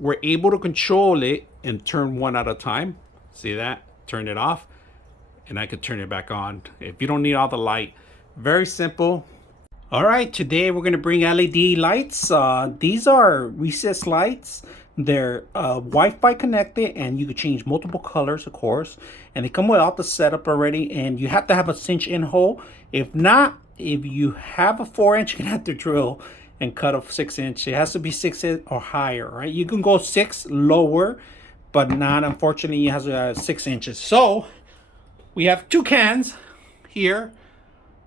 we're able to control it and turn one at a time. See that? Turn it off, and I could turn it back on if you don't need all the light. Very simple. All right, today we're going to bring LED lights. These are recessed lights. They're Wi-Fi connected, and you can change multiple colors, of course. And they come with all the setup already, and you have to have a cinch-in hole. If not, if you have a 4-inch, you're going to have to drill and cut a 6-inch. It has to be 6 or higher, right? You can go 6 lower, but not, unfortunately, it has 6 inches. So we have 2 cans here,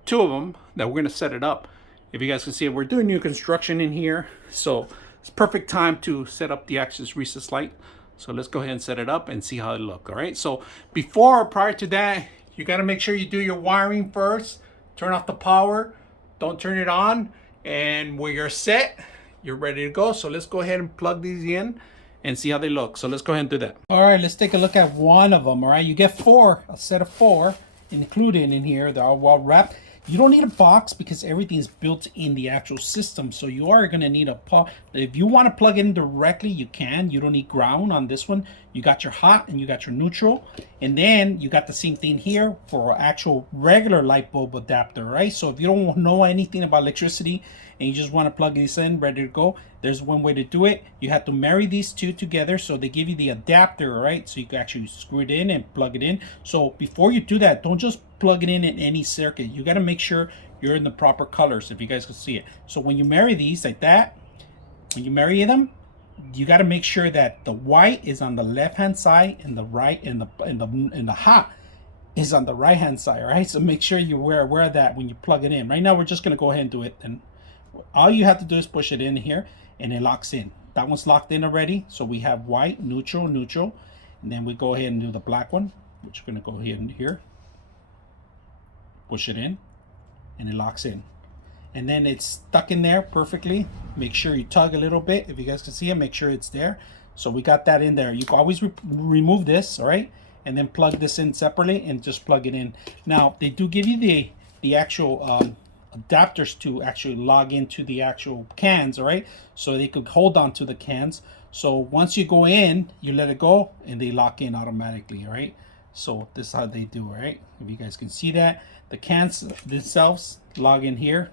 2 of them that we're going to set it up. If you guys can see it, we're doing new construction in here, so it's perfect time to set up the Axis recessed light. So let's go ahead and set it up and see how it looks. All right, so prior to that, you got to make sure you do your wiring first. Turn off the power, don't turn it on, and when you're set, you're ready to go. So let's go ahead and plug these in and see how they look. So let's go ahead and do that. All right, let's take a look at one of them. All right, you get 4, a set of 4 included in here. They're all well wrapped. You don't need a box because everything is built in the actual system. So you are going to need a if you want to plug in directly, you can. You don't need ground on this one. You got your hot and you got your neutral. And then you got the same thing here for actual regular light bulb adapter, right? So if you don't know anything about electricity and you just want to plug these in, ready to go, there's one way to do it. You have to marry these two together. So they give you the adapter, right? So you can actually screw it in and plug it in. So before you do that, don't just plug it in any circuit. You got to make sure you're in the proper colors, if you guys can see it. So when you marry these like that, when you marry them, you got to make sure that the white is on the left hand side and the right and the hot is on the right hand side, right? So make sure you're aware of that when you plug it in. Right now we're just going to go ahead and do it, and all you have to do is push it in here and it locks in. That one's locked in already. So we have white, neutral, neutral, and then we go ahead and do the black one, which we're going to go ahead and here. Push it in and it locks in, and then it's stuck in there perfectly. Make sure you tug a little bit, if you guys can see it, make sure it's there. So we got that in there. You can always remove this, all right, and then plug this in separately and just plug it in. Now they do give you the actual adapters to actually log into the actual cans, all right, so they could hold on to the cans. So once you go in, you let it go and they lock in automatically, all right. So this is how they do, right? If you guys can see that, the cans themselves log in here.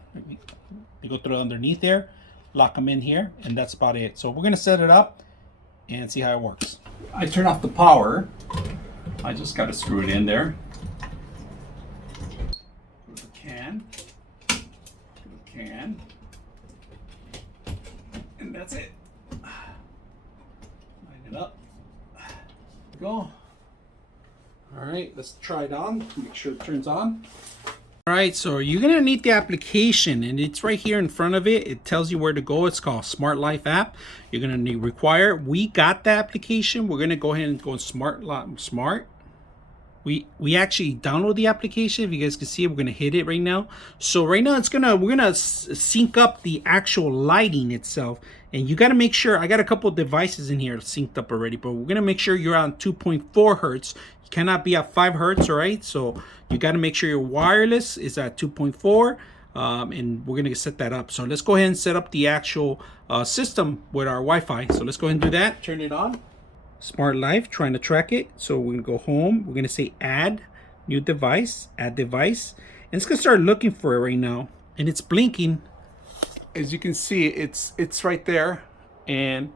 They go through underneath there, lock them in here, and that's about it. So we're gonna set it up and see how it works. I turn off the power. I just gotta screw it in there. Put the can. And that's it. Line it up. Go. All right, let's try it on. Make sure it turns on. All right, so you're gonna need the application, and it's right here in front of it. It tells you where to go. It's called Smart Life app. You're gonna need require. We got the application. We're gonna go ahead and go Smart. We actually download the application. If you guys can see it, we're gonna hit it right now. So right now we're gonna sync up the actual lighting itself, and you got to make sure. I got a couple of devices in here synced up already, but we're gonna make sure you're on 2.4 hertz. You cannot be at 5 hertz, all right? So you got to make sure your wireless is at 2.4, and we're gonna set that up. So let's go ahead and set up the actual system with our Wi-Fi. So let's go ahead and do that. Turn it on. Smart Life, trying to track it. So we're gonna go home. We're gonna say add new device, add device, and it's gonna start looking for it right now, and it's blinking. As you can see, it's right there. And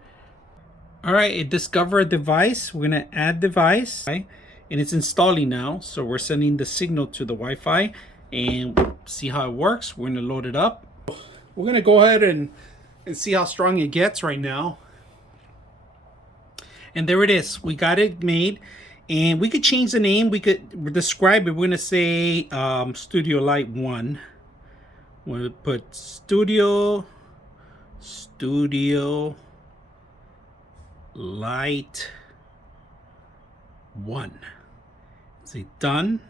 all right, it discovered a device. We're gonna add device, right? And it's installing now. So we're sending the signal to the Wi-Fi, and we'll see how it works. We're gonna load it up. We're gonna go ahead and see how strong it gets right now. And there it is. We got it made, and we could change the name. We could describe it. We're gonna say Studio Light 1. We'll put Studio Light 1. Say done.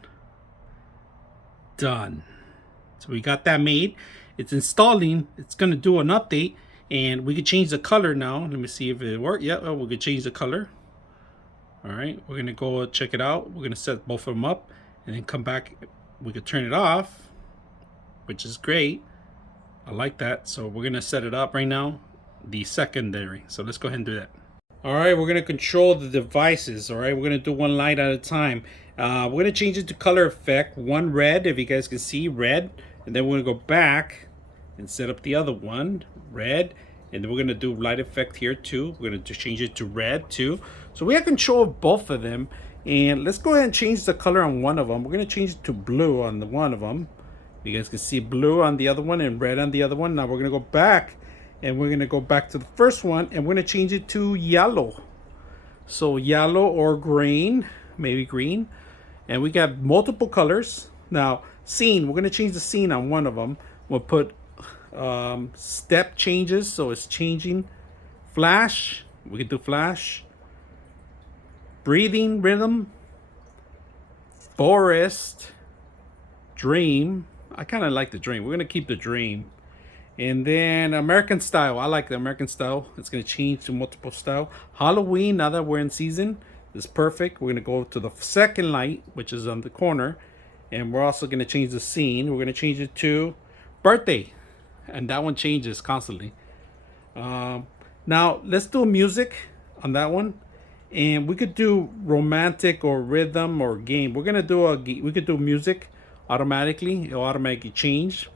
So we got that made. It's installing. It's gonna do an update. And we could change the color now. Let me see if it worked. Yeah, we could change the color. All right, we're gonna go check it out. We're gonna set both of them up and then come back. We could turn it off, which is great. I like that. So we're gonna set it up right now, the secondary. So let's go ahead and do that. All right, we're gonna control the devices. All right, we're gonna do one light at a time. We're gonna change it to color effect. One red, if you guys can see red, and then we're gonna go back and set up the other one, red, and then we're gonna do light effect here too. We're gonna change it to red too. So we have control of both of them. And let's go ahead and change the color on one of them. We're gonna change it to blue on the one of them. You guys can see blue on the other one and red on the other one. Now we're gonna go back. And we're gonna go back to the first one and we're gonna change it to yellow. So yellow or green, maybe green. And we got multiple colors. Now scene, we're gonna change the scene on one of them. We'll put step changes, so it's changing. Flash, we can do flash. Breathing rhythm. Forest. Dream. I kind of like the dream. We're gonna keep the dream. And then American style. I like the American style. It's going to change to multiple style. Halloween, now that we're in season, is perfect. We're going to go to the second light, which is on the corner. And we're also going to change the scene. We're going to change it to birthday. And that one changes constantly. Now, let's do music on that one. And we could do romantic or rhythm or game. We're going to do we could do music automatically. It'll automatically change.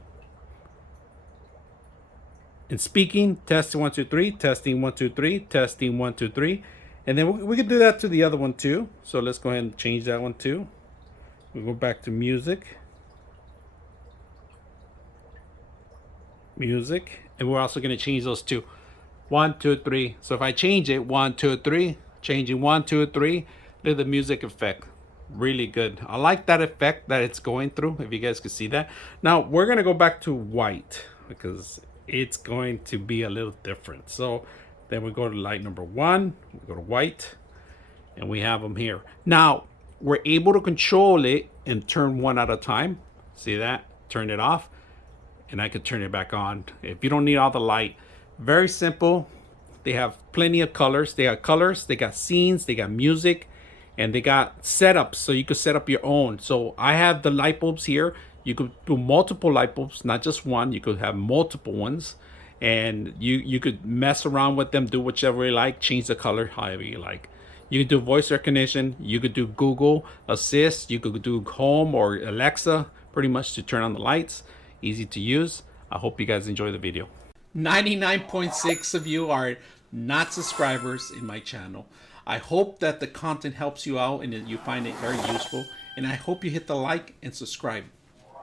And speaking, testing 1 2 3, testing 1 2 3, testing 1 2 3, and then we could do that to the other one too. So let's go ahead and change that one too. We go back to music, and we're also going to change those to 1 2 3. So if I change it 1 2 3, changing 1 2 3, look at the music effect. Really good. I like that effect that it's going through. If you guys can see that. Now we're going to go back to white because it's going to be a little different. So then we go to light number 1, we go to white, and we have them here. Now we're able to control it and turn one at a time. See that? Turn it off, and I can turn it back on. If you don't need all the light, very simple. They have plenty of colors. They got scenes, they got music, and they got setups, so you could set up your own. So I have the light bulbs here. You could do multiple light bulbs, not just one. You could have multiple ones, and you could mess around with them, do whichever you like, change the color however you like. You could do voice recognition. You could do Google Assist. You could do Home or Alexa, pretty much, to turn on the lights. Easy to use. I hope you guys enjoy the video. 99.6 of you are not subscribers in my channel. I hope that the content helps you out and that you find it very useful. And I hope you hit the like and subscribe.